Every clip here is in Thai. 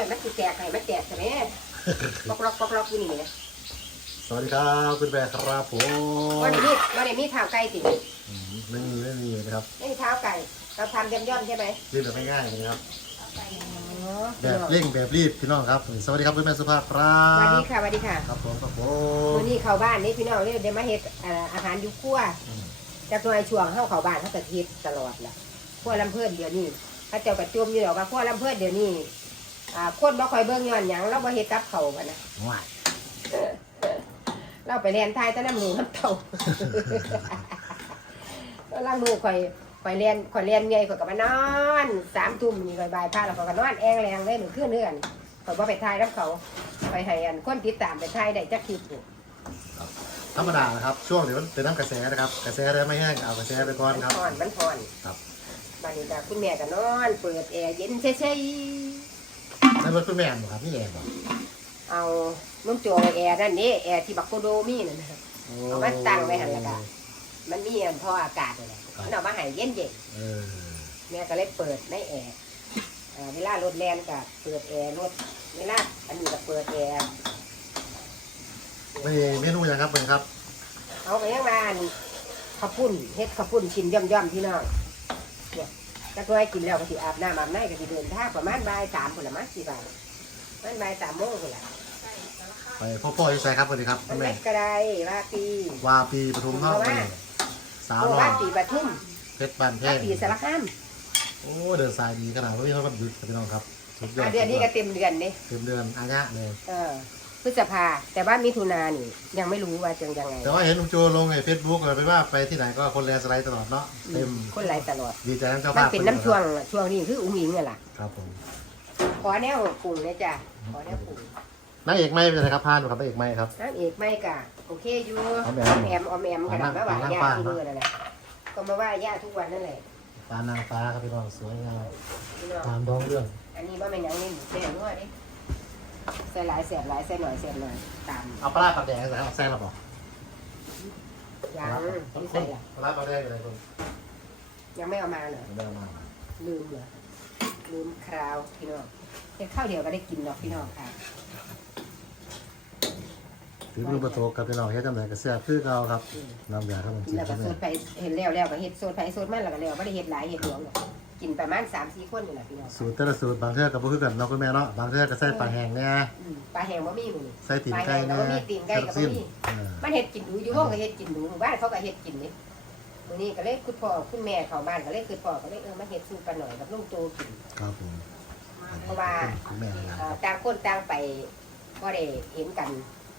วยมันสิแตกให้มันแตกใช่ไหมปอกล็อกปอกล็อกอยู่นี่นะสวัสดีครับคุณแบร์ครับผมวันนี้วันนี้มีเท้าไก่ติอืมไม่มีไม่มีนะครับไม่มีเท้าไก่เราทำย่อมๆใช่ไหมเรียบแบบง่ายๆนะครับอ๋อแบบเร่งแบบรีบพี่น้องครับสวัสดีครับคุณแม่สุภาพครัสวัสบดีค่ะสวัสดีค่ะ ครับผมครับผมวันนี้เข้าบ้านนี่พี่น้องเรียกเดี๋ยวมาเฮ็ดอ่าอาหารอยุครัวอืม จากหน่วยช่วงเข้าเข้าบ้านเขาจะเฮ็ดตลอดแหละครัวลำเพิ่นเดี๋ยวนี้ถ้าเจ้ากระจุมอยู่หรอกว่าครัวลำเพิ่นเดี๋ยวนี้ อ่าคนบ่ค่อยเบิ่งย้อนหยังเราบ่เฮ็ดกับเขาวกันนะว้ายเราไปเรียนไทยแต่น้ำหนูน้ำเต่าแล้วล่างมือข่อยข่อยเรียนข่อยเรียนเมียข่อยก็มานอนสามทุ่มนี่ข่อยบายผ้าแล้วข่อยก็นอนแองแรงเลยหนูขึ้นเนื่อนข่อยบ่ไปทายรับเขาไปให้อันคนติดตามไปทายได้จักคลิปอยู่ธรรมดานะครับ ช่วงนี้มันเป็นน้ำกระแสนะครับ กระแสได้ไม่แห้งเอากระแสไปก่อนมันครับ พอนมันพอนครับบัดนี้ก็คุณแม่ก็นอน เปิดแอร์เย็นเฉย นั่นเป็นคุณแม่บ่ครับนี่แอนบ่ๆเอานุ่มโจแอร์นั่นนี่แอร์ที่บักโกโดมีนั่นนะ เอามาตั้งไว้หั่นแล้วก็มันมีอันท่ออากาศนั่นแหละมันเอามาให้เย็นเย็นเออๆแม่ก็เลยเปิดในแอร์เอ่อเวลารถแลนก็เปิดแอร์รถเวลาอันนี้ก็เปิดแอร์ไม่เมนูอย่างครับเพื่อนครับ เอาไปยังมาอันข้าวปุ้นเฮ็ดข้าวปุ้นกินย่อมๆพี่น้อง เนี่ยก็ตัวให้กินแล้วก็สิอาบน้ำอาบในก็สิเดินทางประมาณบ่ายสามพุ่นละมั้งสิบ่ายประมันบ่ายสามโมงพุ่นละไปพ่อพ่อที่ใส่ครับสวัสดีครับมัคุนณเล็แม่กก็ได้ว่าปีวาปีปทุมเท่าเลยสาวโอ้น้อว่ายปีปทุมเพชรบานแพว่างปีสารคามโอ้เดินสายดีขนาดว่าพี่เขาบันดึกพี่น้องครับสุดยออะดเดือนนี้ก็เต็มเดือนนี่เต็มเดือนอายะเลยเออ พฤษภา แต่ว่ามิถุนานี่ ยังไม่รู้ว่าจะยังไง แต่ว่าเห็นลุงโจลงในเฟซบุ๊กเลยไปว่าไปที่ไหนก็คนแลนสไลด์ตลอดเนาะเต็มคนไหลตลอด ดีใจน้ำเจ้ามันภาพเป็นน้ำช่วงช่วงนี้คืออุ้งอิงนี่แหละครับผมขอแนวปรุงนะจ๊ะขอแนวปรุงนางเอกไม่เป็นไรครับพานครับนางเอกไม่ครับ น้ำเอกไม่กะโอเคอยู่ออมแอมอมแอมออมแอมกระดับขอมานั่งว่าย่าขอนั่งทุกป้ามือนั่นแหละก็มาว่าย่าทุกวันนั่นแหละปลานางฟ้าครับพี่น้องสวยงามพี่น้องตามดองเรื่อง อันนี้ว่ามันยังนี่หมูเส้นนวดดิ ใส่หลายเสียบหลายใส่หน่อยเสียบหน่อยตามเอาปลาร้าปลาแดงใส่เอาแซ่บหรอเปล่ายังที่คใส่นละปลาร้าปลาแดงอะไรคนยังไม่เอามาเหรอไม่เอามาลืมเหรอลืมคราวพี่น้องเห็นข้าวเดียวก็ได้กินหรอกพี่น้องค่ะถือมือประตูกับพี่น้องเฮ็ดจังไดก็แซ่บคือเก่าครับอืมน้ำยาขนมจีนแล้วก็ใช่ไหมโซดไปเห็นแล้วแล้วก็เห็ดโซดไปโซดมันแล้วก็แล้วไม่ได้เห็ดหลายเห็ดหลวงหรอก กินประมาณสามสี่คนนี่แหละพี่น้องสูตรแต่ละสูตรบางเทื่อก็บ่คือกันเนาะคุณแม่เนาะบางเทื่อก็ใส่ปลาแห้งแน่อืมปลาแห้งว่ามีหมูนี่ ใส่ตีนไก่แน่ปลาแห้งก็บ่มีตีนไก่ก็บ่มีสิ้นเออมันเห็ดกินดูอยู่ห้องก็เห็ดกินดูหมู่บ้านเขาก็เห็ดกินนี่วันนี้ก็เลยคุณพ่อคุณแม่เขาบ้านก็เลยคุณพ่อก็เลยเออมาเห็ดสู้กันหน่อยกับลุงโตกิน ครับผมเพราะว่า คุณแม่นะคเอ่รัอบต่างคนต่างไปก็ได้เห็นกัน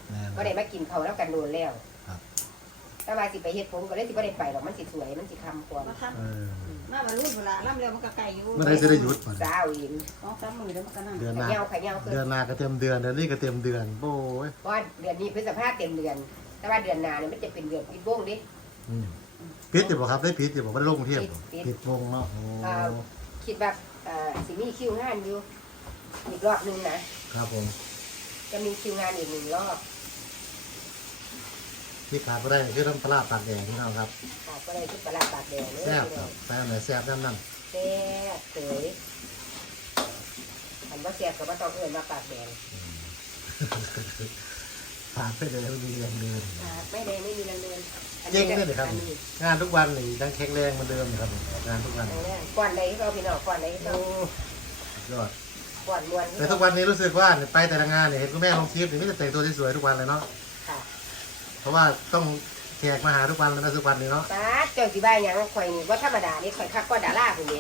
แม่ก็ได้มากินเขาวแล้วกันโดนแล้ว ครับแต่ว่าสิไปเฮ็ดผมก็เลยสิบ่ได้ไปหรอกมันสิสวยมันสิคำกว่ามาทเออำมาบรรลุเวลาล่ำเร็วมันก็ไก่อยู่เมื่อไหรจะได้หยุดบ่สาวอินสองสามมือแล้วมันก็นั่งเดือนหขน้ายาวขยาวคือเดือนหน้าก็เต็มเดือนเดือนนี้ก็เต็มเดือนโอ้ยเพราะว่าเดือนนี้พฤษภาเต็มเดือน แต่ว่าเดือนหน้าเนี่ยมันจะเป็นเดือนปิดวงดิ อืมพิษอยู่บ่ครับได้พิษอยู่บ่มันลงเทียบบ่พิษ พิษวงเนาะโอ้อ่าคิดว่าเอ่อสิมีคิวงานอยู่อีกรอบหนึงนะ ครับผมจะมีคิวงานอีกหนึ่งรอบ ที่ขาดบ่ได้คือน้ำปลาร้าปากแดงพี่น้องครับค่ะก็เลยชุดปลาร้าปากแดงเลยแซ่บครับแซ่บไหนแซ่บนั่นนั่นแซ่บเสยอันว่าแซ่บก็บ่ต้องเอิ้นว่าปากแดงผ่านไปเลยมันมีแรงเดินอ่าไม่แดงไม่มีนางเดือนอันเจ๊นี้งเลยเหรอครับอันนี้งานทุกวันนี่ยังแข็งแรงเหมือนเดิมครับงานทุกวันอันนี้ก่อนใดเราพี่น้องก่อนใดเราโอ้ยอดก่อนมวนแต่ทุกวันนี้รู้สึกว่าเนี่ยไปแต่ละงานเนี่ยเห็นคุณแม่ลงคลิปนี่ไมแต่ได้แต่งตัวสวยๆทุกวันเลยเนาะค่ะ เพราะว่าต้องแขกมาหาทุกวันเลยนะทุกวันนี้เนาะป้าเจ้าสิบ้าหยังข่อยนี่ว่าธรรมดานี่ข่อยคักก็ดาราคนนี้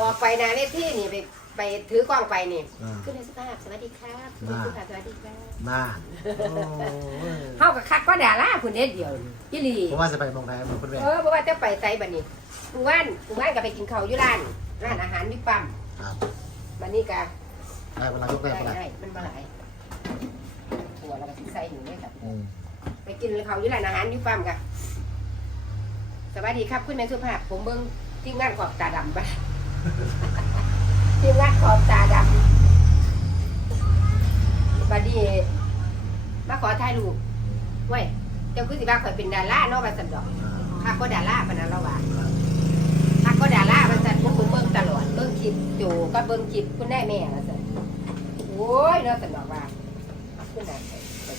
ออกไปนาเวทีนี่ไปไปถือกล้องไปนี่อ่า ขึ้นในสภาพสวัสดีครับคุณสุภาพสวัสดีครับมาโอ้ยเฮากับคักก็ดาราคนเดียวเดียวนี่พี่ลีผมว่าจะไปเมองไทยเหมือนคุณแม่เออเพราะว่าจะไปไสบัดนี้หมู่บ้านหมู่บ้านก็ไปกินข้าวอยู่ร้านร้านอาหารอยู่ปั๊มครับบัดนี้ก็ได้เวลายกได้ได้เวลาได้มันบ่หลายหัวแล้วก็สิใส่อยู่เนี่ยครับ อืม ไปกินข้าอยู่ร้านอาหารอยู่ปั๊มก็สวัสดีครับคุณแม่สุภาพผมเบิ่งทีมงานขอบตาดำไปทีมงานขอบตาดำบัดนี้มาขอถ่ายรูปเว้ยเจ้าคือสิว่าข่อยเป็นดาราเนาะว่าซั่นดอกอ่าข้าก็ดาราปานนั้นล้วว่าข้าก็ดาราว่าซั่นพวกผมเบิ่งตลอดเบิ่งคลิปอยู่ก็เบิ่งคลิปคุณได้แม่ว่าซั่นโอ้ยเนาะสนอกว่าขึ้นได้แ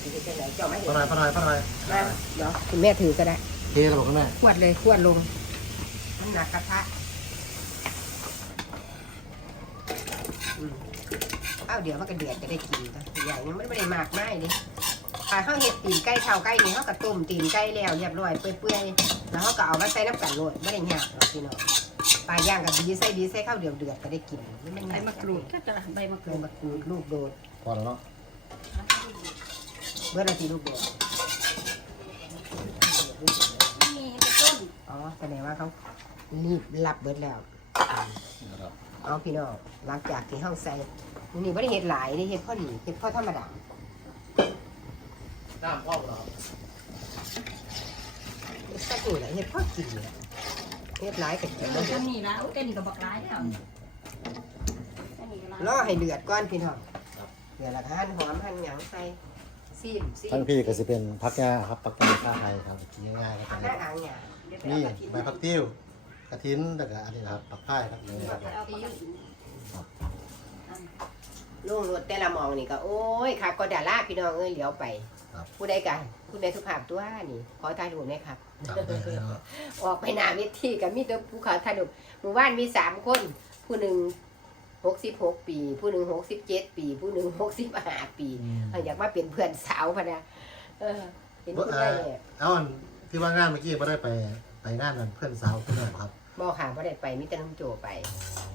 ต่ที่เป็นไหนเจ้าไม่เห็ป้านหน่อยป้าหน่อยหน่อยมาเดี๋ยวคุณแม่ถือก็ได้เทแล้วบอกคุณแม่ขวดเลยขวดลงน้ำหนักกระทะอืมเอาเดี๋ยวมันก็เดือดจะได้กินนะอย่างนี้มันไม่ได้มากไม่ดิถ้าเขาวเห็ดตีนไก่เท่าไก่นี่เขาก็ต้มตีนไก่แล้วเรียบร้อยเปื่อยๆแล้วเขาก็เอามาใส่น้ำกันโรยไม่ได้ยากหรอกพี่น้องปลาย่างกับดีใส่ดีใส่ข้าวเดือดเดือดก็ได้กินนี่มันใบยากมะกรูดก็จะใบมะกรูดมะกรูดลูกโดดพอแล้วเนาะ เมื่อนาทีลูกโดดนี่เป็นต้นอ๋อแสดงว่าเขารีบรับเบิดแล้วนะครับเอาพี่น้องหลังจากที่เฮาใส่นี่ไม่ได้เห็ดหลายนี่เห็ดพอดีเห็ดพอธรรมดาน้ำพ่อเราเห็ดสักนี่แหละเห็ดพอกินเนี่ยเห็ดหลายกับกินเราบ่เห็ดทำนี่แล้วเต้นกับบักร้ายแล้วเต้นนี่ก็ร้ายรอให้เดือดก่อนพี่น้องเดือดและก็หั่นหอมหั่นหยังใส่ ซีมซีมทั้งพี่ก็จะเป็นพักยาครับพักยาชาไทยครับกินง่ายๆครับหน้าอ่างเนี่ยเดี๋ยวไปนี่เอากระถิ่นใบผักติ้วกระถินแล้วก็อันนี้นะครับผักพ้ายครับนี่ครับเอาไปยืดลุงรถแต่ละหมองนี่ก็โอ้ยค่ะก็ดาราพี่น้องเอ้ยเหลียวไปผู้ใดกันผู้ใดสุภาพตัวนี่ขอถ่ายรูปหนะครับตามไปเลยเนาะออกไปหน้าเวทีกับมีแต่ผู้เขาถ่ายรูปหมู่บ้านมีสามคน ผู้หนึ่ง หกสิบหกปี ผู้หนึ่งหกสิบเจ็ดปี ผู้หนึ่งหกสิบห้าปีอืมเขาอยากมาเป็นเพื่อนสาวพะนะเออเห็นคุณได้เนี่ยเอาอันที่ว่างานเมื่อกี้ไม่ได้ไปไปงานนั้นเพื่อนสาวเพื่อนครับบอกหาว่าได้ไปมิแต่นุ่มโจไป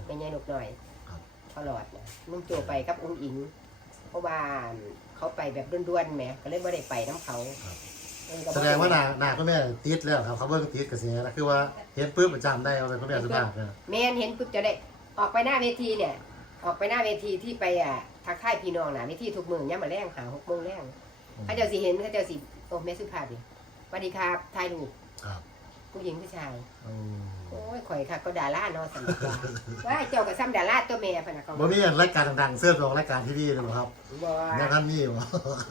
ไม่ใช่นกหน่อยครับ ตลอดนะนุ่มโจไปกับอุ้งอิง เพราะว่าเขาไปแบบด้วนๆแหมก็เลยไม่ได้ไปน้ำเขาเออก็บ่แสดงว่าหนาหนาคุณแม่ติดแล้วครับเขาเบิ่งติดกระแสแล้วคือว่าเห็นปุ๊บประจำได้ว่าเป็นคุณแม่สุภาพเนี่ยแม่นเห็นปุ๊บจะได้ ออกไปหน้าเวทีเนี่ย ออกไปหน้าเวทีที่ไปอะทักทายพี่น้องนะเวทีทุกมือย่ามมาแรงหาหกโมงแรงเขาเจ้าสิเห็นเขาเจ้าสิโอ้แม่สุภาพดิสวัสดีครับถ่ายรูปครับผู้หญิงผู้ชายอืมโอ้ยข่อยค่ะก็ดาราเนาะสำหรับว่าว่าเจ้ากับซ้ำดาราตัวแม่พะนะเขาบ่มีอันรายการดังๆเสื้อรองรายการที่นี่เลยบ่ครับบ่แม่ท่านนี่บ่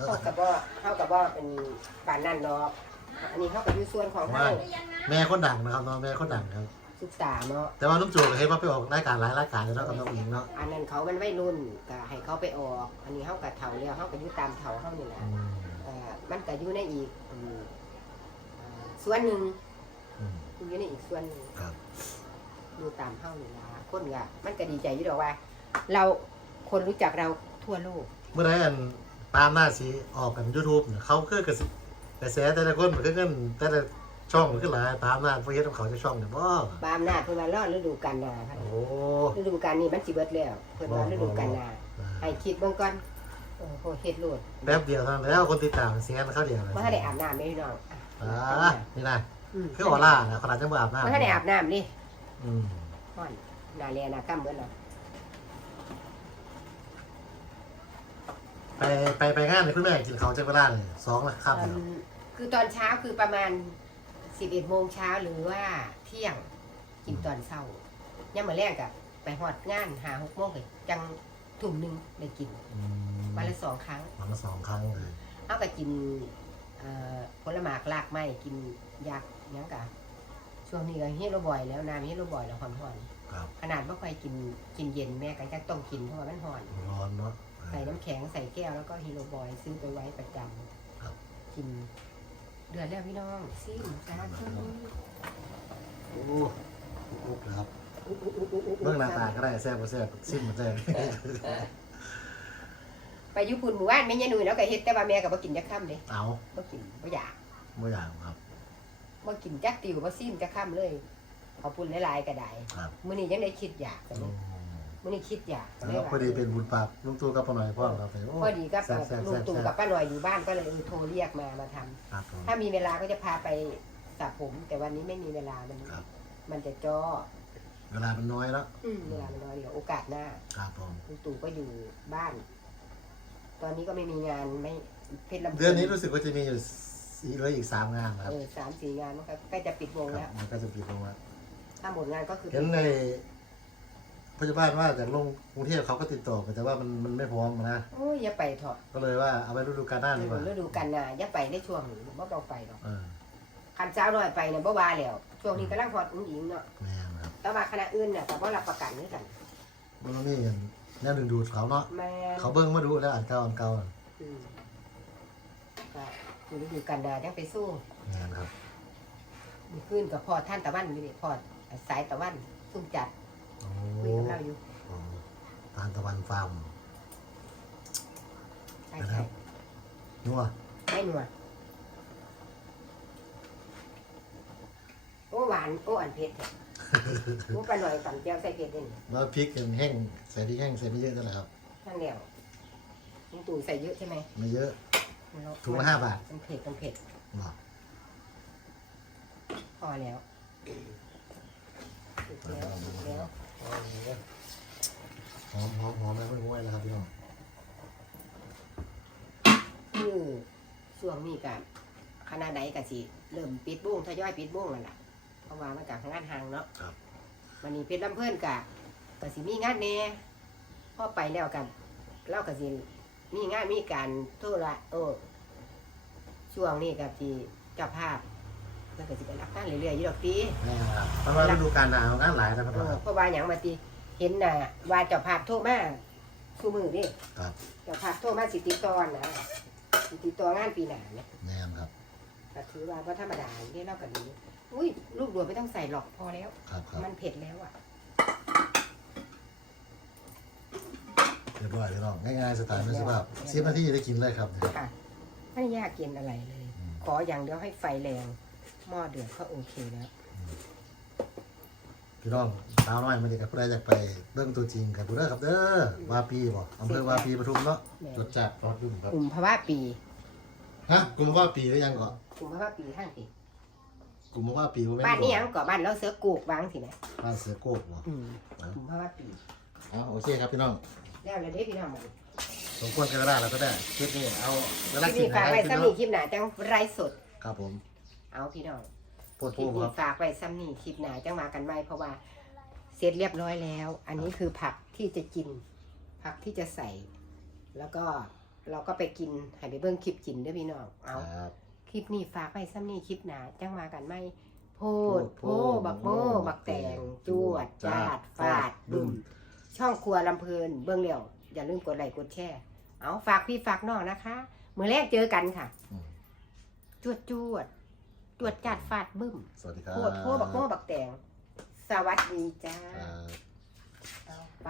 เขากับบ่เขากับบ่เป็นป่านนั่นดอกอันนี้เขากับอยู่ส่วนของเขาแม่คนดังนะครับเนาะแม่คนดังครับ ศึกษาเนาะแต่ว่าน้องจูก็เห็นว่าไปออกรายการหลายรายการแล้วกับน้องอิงเนาะอันนั้นเขามันวัยรุ่นก็ให้เขาไปออก อันนี้เขากับเฒ่าแล้วเขาก็อยู่ตามเฒ่าเขานี่แหละอืมเอ่อมันก็อยู่ในอีกอืมเอ่อส่วนหนึ่งอืมอยู่ในอีกส่วนหนึ่ง ครับอยู่ตามเฮานี่ล่ะคนก็มันก็ดีใจอยู่ดอกว่า เราคนรู้จักเราทั่วโลกเมื่อไหรอันตามหน้าสีออกกัน YouTube เนี่ยเขาคือกระแสกระแสแต่ละคนมันคือกันแต่ละ ช่องมันคือหลายตามหน้าเพราะเฮ็ดของเขาจะช่องเนี่ยบ่บามนาจเพิ่นว่ารอฤดูกาลนาค่ะโอ้ ฤดูกาลนี้มันสิเบิดแล้วเพิ่นว่าฤดูกาลนาให้คิดเบิ่งก่อนโอ้โหเฮ็ดโลดแป๊บเดียวเท่านั้นแล้วคนติดตามเสียงเขาเดียวเลยบ่ทันได้อาบน้ำเด้พี่น้องอ่านี่นะอืมคือออร่านะขนาดจะบ่อาบน้ำบ่ทันได้อาบน้ำนี่อืมฮ้อนหน้าแลหน้าค่ำเบิดแล้วไปไปไปงานเลยคุณแม่กินเขาวจักเวลาเลยสองนะครับอืมคือตอนเช้าคือประมาณ 11โมงเช้าหรือว่าเที่ยงกินตอนเช้ายามมื้อแรกก็ไปฮอดงานหา6โมงก็จังทุ่มหนึงได้กินอืมวันละสองครั้ง วันละสองครั้งเลยเอาก็กินเอ่อผลหมากลากไม้กินยากหยังกะช่วงนี้ก็เฮโรบอยแล้วน้ำเฮโรบอยแล้วหอนหอนครับๆขนาดว่าใครกินกินเย็นแม่ก็จะต้องกินเพราะว่ามันหอน ร้อนเนาะ ใส่น้ำแข็งใส่แก้วแล้วก็เฮโรบอยซื้อไปไว้ประจครับำกิน เดือนแล้วพี่น้องซิมจ้าคุณโอ้อุ๊บนะครับเบื้องหน้าตาก็ได้แซ่บบ่แซ่บซิมบ่แซ่บไปอยุปุ่นหมู่บ้านแม่ยายหนุ่ยแล้วก็เฮ็ดแต่ว่าแม่ก็บ่กินจักค่ำเลยเอาบ่กินบ่อยากบ่อย่างครับบ่กินจักติวบ่ซิมจักค่ำเลยขอบคุณหลายๆก็ได้ครับมื้อนี้ยังได้คิดอยากแต่อืมื้อ มมื้อนี้คิดอยากแล้วพอดีเป็นบุญปากลุงตู่กับป้าหน่อยพ่อครับโพอดีก็แซ่บแซ่บลุงแซ่บตู่แซ่กับบป้าหน่อยอยู่บ้านก็เลยเออโทรเรียกมามาทำครับผมถ้ามีเวลาก็จะพาไปสระผม แต่วันนี้ไม่มีเวลามันครับมันจะจ้อเวลามันน้อยแล้วอืมเวลามันน้อยเดี๋ยวโอกาสหน้าครับผมลุงตู่ก็อยู่บ้าน ตอนนี้ก็ไม่มีงานไม่เพชรลำพูเดือนนี้รู้สึกว่าจะมีอยู่สี่เหลืออีกสามงานนะครับเออสามสี่งานมันก็ใกล้จะปิดวงครัแล้บวมันก็จะปิดลงแล้วถ้าหมดงานก็คือเห็นใน พยาบาลว่าจากลงกรุงเทพเขาก็ติดต่อมาแต่ว่ามันมันไม่พร้อมนะโอ้ยอย่าไปเถอะก็เลยว่าเอาไว้ฤดูกาลหน้าดีกว่าฤดูกันนาอย่าไปได้ช่วงนี้บ่ต้องไปหรอกเออคันเช้าน้อยไปเนี่ยบ่ว่าแล้วช่วงนี้กำลังพอดอุ้งอิงเนาะแม่นครับแต่ว่าคณะอื่นเนี่ยแต่ว่ารับประกันด้วยกันมันมีกันแนวดึงดูดเขาเนาะแม่เขาเบิ้งมาดูแล้วอันเก่าอันเก่าอืมก็อยู่ฤดูกันดายังไปสู้งานครับมีขึ้นกับพ่อท่านตะวันอยู่นี่พ่อสายตะวันซุ่มจัด โอ้คุยกับเราอยู่โอ้ทานตะวันฟาร์มใช่นะคใช่รับนัวไม่หนัวโอ้หวานโอ้อันเผ็ดเนี่ยโอ้ปลาหน่อยตำเจียวใส่เผ็ดด้วยนี่แล้วพริกแห้งใส่พริกแห้งใส่ไม่เยอะเท่าไหร่ครับนั่นเดียวลุงตู่ใส่เยอะใช่ไหมไม่เยอะถุงละห้าบาทมันเผ็ดมันเผ็ดหรอพอแล้วถูกแล้วถูกแล้ว หอมหอมหอมแล้วไม่ห้วยแล้วครับพี่น้องคือช่วงนี้กันคณะใดก็สิเริ่มปิดบุ้งทยอยปิดบุ้งแล้วล่ะเพราะว่ามันจากงานห่างเนาะครับวันนี้เพชรลำเพื่อนกะก็สิมีงานแหน่พอไปแล้วกันเล่าก็สิมีงานมีการโทรละโอ้ช่วงนี้กับที่เจ้าภาพ มันก็สิไปรับงานเรื่อยๆอยู่ดอกตีแม่ครับเพราะว่าฤดูกาลหนาวงานหลายนะครับเออเพราะว่าอย่างมาตีเห็นน่ะว่าเจ้าภาพโทรมาสู้มือดิครับเจ้าภาพโทรมาสิติดต่อนะสิติดต่องานปีหน้าเนี่ยแน่นครับก็ถือว่าก็ธรรมดาอย่างที่เล่ากันนี้อุ้ยลูกดวงไม่ต้องใส่หรอกพอแล้ว ครับครับมันเผ็ดแล้วอะเรียบร้อยพี่น้องง่ายๆสไตล์ไม่สุภาพสิบนาทีได้กินเลยครับค่ะไม่ยากกินอะไรเลย ขออย่างเดียวให้ไฟแรง หม้อเดือดก็โอเคแล้วพี่น้องสาวน้อยมันเด็กกับผู้ใดอยากไปเบิ่งตัวจริงกับผู้เด้อครับเด้อวาปีบ่อำเภอวาปีปทุมเนาะจดจัดรอดยุ่งครับกลุ่มภาวะปีฮะกลุ่มว่าปีได้ยังก่อนกลุ่มภาวะปีทั้งปีกลุ่มว่าปีบ่แม่นบ้านนี้ยังก่อบ้านเราเสือกูกวางสินะบ้านเสือโกกบ่อืมกลุ่มภาวะปีอ๋อโอเคครับพี่น้องแล้วเลยได้พี่น้องมาสมควรกันก็ได้แล้วก็ได้คลิปนี้เอาเวลาที่กินี่นฝากไว้พี่ซ้ำน้อนี่งคลิปหนาจังไรสดครับผม เอาพี่น้องพูดคลิพูปดคนี้รับ ฝากไว้ซ้ำนี่คลิปหนาจังมากันไหมเพราะว่าเสร็จเรียบร้อยแล้ว อันนี้คือผักที่จะกิน ผักที่จะใส่ แล้วก็เราก็ไปกินให้ไปเบิ้งคลิปกินเด้วยพี่น้องเอา ครับ คลิปนี้ฝากไว้ซ้ำนี่คลิปหนาจังมากันไหมโพดโพโพดบักโมบักแตงจวดจาดฟาดบึ้มช่องครัวลำเพลินเบื้องเร็วอย่าลืมกดไลค์กดแชร์เอาฝากพี่ฝากน้องนะคะ มือแรกเจอกันค่ะ อืม จวดจวด จวดจาดฟาดบึ้มสวัสดีครับโพดโพบักโมบักแตงสวัสดีจ้าครับเอาไป